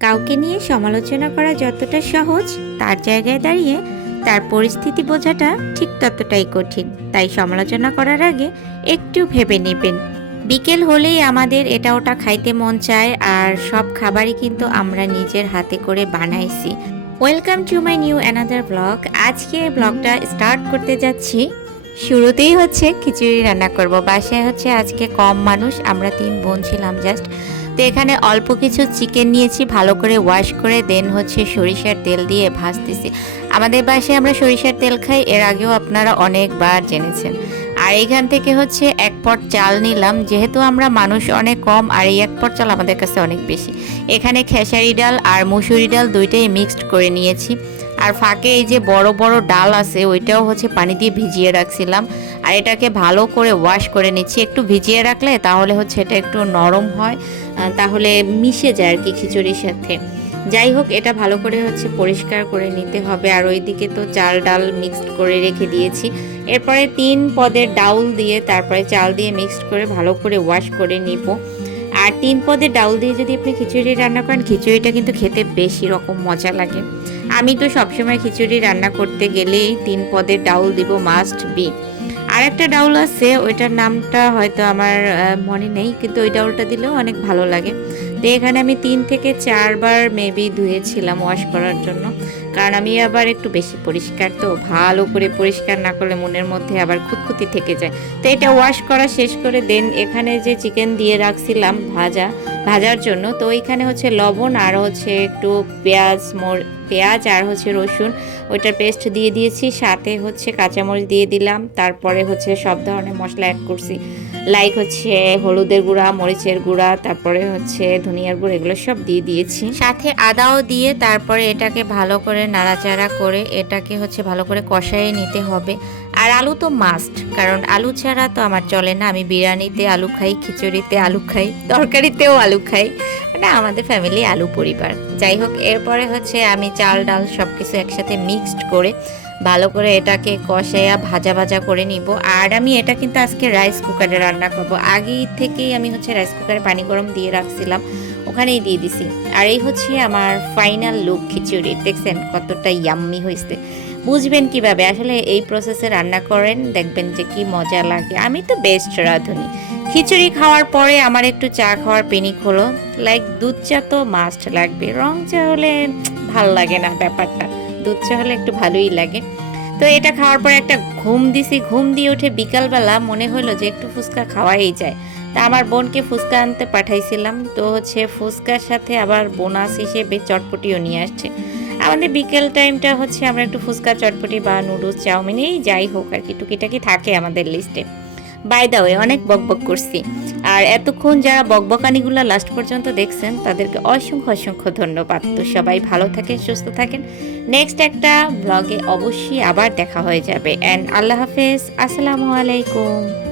কাউকে নিয়ে সমালোচনা করা যতটা সহজ, তার জায়গায় দাঁড়িয়ে তার পরিস্থিতি বোঝাটা ঠিক ততটাই কঠিন। তাই সমালোচনা করার আগে একটু ভেবে নেবেন। বিকেল হলেই আমাদের এটা ওটা খাইতে মন চায়, আর সব খাবারই কিন্তু আমরা নিজের হাতে করে বানাইছি। Welcome to my new another blog. আজকে ব্লগটা স্টার্ট করতে যাচ্ছি, শুরুতেই হচ্ছে খিচুড়ি রান্না করব। বাসায় হচ্ছে আজকে কম মানুষ, আমরা 3 বোন ছিলাম জাস্ট। তো এখানে অল্প কিছু চিকেন নিয়েছি, ভালো করে ওয়াশ করে দেন হচ্ছে সরিষার তেল দিয়ে ভাজতেছি। আমাদের বাসায় আমরা সরিষার তেল খাই, এর আগেও আপনারা অনেকবার জেনেছেন। আর এইখান থেকে হচ্ছে 1 পট চাল নিলাম, যেহেতু আমরা মানুষ অনেক কম আর এই 1 পট চাল আমাদের কাছে অনেক বেশি। এখানে খেসারি ডাল আর মুসুরি ডাল দুইটাই মিক্সড করে নিয়েছি। আর ফাঁকে এই যে বড় বড় ডাল আছে ওইটাও হচ্ছে পানি দিয়ে ভিজিয়ে রাখছিলাম। আর এটাকে ভালো করে ওয়াশ করে নিচ্ছি। একটু ভিজিয়ে রাখলে তাহলে হচ্ছে এটা একটু নরম হয়, তাহলে মিশে যায় আর কি খিচুড়ির সাথে। যাই হোক, এটা ভালো করে হচ্ছে পরিষ্কার করে নিতে হবে। আর ওইদিকে তো চাল ডাল মিক্সড করে রেখে দিয়েছি। এরপরে 3 পদের ডাউল দিয়ে তারপরে চাল দিয়ে মিক্সড করে ভালো করে ওয়াশ করে নিব। আর 3 পদের ডাউল দিয়ে যদি আপনি খিচুড়ি রান্না করেন, খিচুড়িটা কিন্তু খেতে বেশি রকম মজা লাগে। আমি তো সবসময় খিচুড়ি রান্না করতে গেলেই 3 পদের ডাউল দিব, মাস্ট বি। আর একটা ডাউল আছে, ওইটার নামটা হয়তো আমার মনে নেই, কিন্তু ওই ডাউলটা দিলেও অনেক ভালো লাগে। তো এখানে আমি 3 থেকে 4 বার মেবি ধুয়েছিলাম ওয়াশ করার জন্য, কারণ আমি আবার একটু বেশি পরিষ্কার, তো ভালো করে পরিষ্কার না করলে মনের মধ্যে আবার খুঁতখুঁতি থেকে যায়। তো এটা ওয়াশ করা শেষ করে দেন এখানে যে চিকেন দিয়ে রাখছিলাম ভাজার জন্য, তো এখানে হচ্ছে লবণ আর হচ্ছে একটু পেঁয়াজ আর হচ্ছে রসুন ওইটার পেস্ট দিয়ে দিয়েছি, সাথে হচ্ছে কাঁচামরিচ দিয়ে দিলাম। তারপরে হচ্ছে সব ধরনের মশলা অ্যাড করছি, লাইক হচ্ছে হলুদের গুঁড়া, মরিচের গুঁড়া, তারপরে হচ্ছে ধনিয়ার গুঁড়া, এগুলো সব দিয়ে দিয়েছি। সাথে আদাও দিয়ে তারপরে এটাকে ভালো করে নাড়াচাড়া করে এটাকে হচ্ছে ভালো করে কষায় নিতে হবে। আর আলু তো মাস্ট, কারণ আলু ছাড়া তো আমার চলে না। আমি বিরিয়ানিতে আলু খাই, খিচুড়িতে আলু খাই, তরকারিতেও আলু খাই, মানে আমাদের ফ্যামিলি আলু পরিবার। যাই হোক, এরপরে হচ্ছে আমি চাল ডাল সব কিছু একসাথে মিক্সড করে ভালো করে এটাকে কষাইয়া ভাজা করে নিব। আর আমি এটা কিন্তু আজকে রাইস কুকারে রান্না করব। আগেই থেকেই আমি হচ্ছে রাইস কুকারে পানি গরম দিয়ে রাখছিলাম, ওখানেই দিয়ে দিছি। আর এই হচ্ছে আমার ফাইনাল লুক খিচুড়ি। দেখছেন কতটা ইয়াম্মি হয়েছে। বুঝবেন কিভাবে আসলে এই প্রসেসে রান্না করেন, দেখবেন যে কি মজা লাগে। আমি তো বেস্ট রাঁধুনি। খিচুড়ি খাওয়ার পরে আমার একটু চা খাওয়ার পেনিক হলো, লাইক দুধ চা তো মাস্ট লাগবে। রং চা হলে ভাল লাগে না ব্যাপারটা, দুধ চা হলে একটু ভালোই লাগে। তো এটা খাওয়ার পরে একটা ঘুম দিছি, ঘুম দিয়ে উঠে বিকালবেলা মনে হলো যে একটু ফুচকা খাওয়াই যায়। তা আমার বোনকে ফুচকা আনতে পাঠাইছিলাম, তো হচ্ছে ফুচকার সাথে আবার বোনাস হিসেবে চটপটিও নিয়ে আসছে। আমাদের বিকেল টাইমটা হচ্ছে আমরা একটু ফুচকা, চটপটি বা নুডলস, চাউমিন, এই যাই হোক আর কি টুকিটাকি থাকে আমাদের লিস্টে। বাই দা ওয়ে, অনেক বকবক করছি। আর এতক্ষণ যারা বকবকানিগুলো লাস্ট পর্যন্ত দেখছেন তাদেরকে অসংখ্য ধন্যবাদ। তো সবাই ভালো থাকেন, সুস্থ থাকেন। নেক্সট একটা ব্লগে অবশ্যই আবার দেখা হয়ে যাবে। অ্যান্ড আল্লাহ হাফেজ, আসসালামু আলাইকুম।